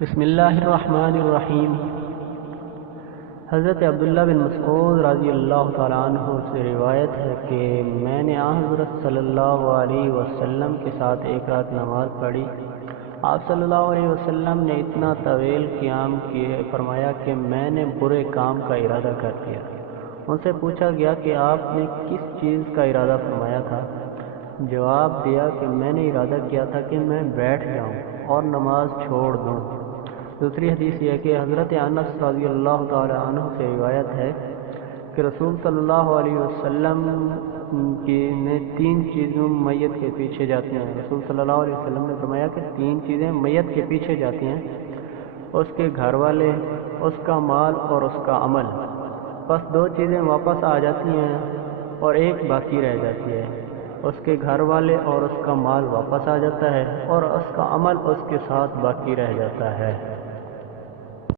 بسم اللہ الرحمن الرحیم۔ حضرت عبداللہ بن مسعود رضی اللہ تعالیٰ عنہ سے روایت ہے کہ میں نے حضرت صلی اللہ علیہ وسلم کے ساتھ ایک رات نماز پڑھی۔ آپ صلی اللہ علیہ وسلم نے اتنا طویل قیام فرمایا کہ میں نے برے کام کا ارادہ کر دیا۔ ان سے پوچھا گیا کہ آپ نے کس چیز کا ارادہ فرمایا تھا؟ جواب دیا کہ میں نے ارادہ کیا تھا کہ میں بیٹھ جاؤں اور نماز چھوڑ دوں۔ دوسری حدیث یہ ہے کہ حضرت انس رضی اللہ تعالی عنہ سے روایت ہے کہ رسول صلی اللہ علیہ وسلم نے 3 چیزیں میت کے پیچھے جاتی ہیں۔ رسول صلی اللہ علیہ وسلم نے فرمایا کہ 3 چیزیں میت کے پیچھے جاتی ہیں: اس کے گھر والے، اس کا مال اور اس کا عمل۔ بس 2 چیزیں واپس آ جاتی ہیں اور ایک باقی رہ جاتی ہے۔ اس کے گھر والے اور اس کا مال واپس آ جاتا ہے اور اس کا عمل اس کے ساتھ باقی رہ جاتا ہے۔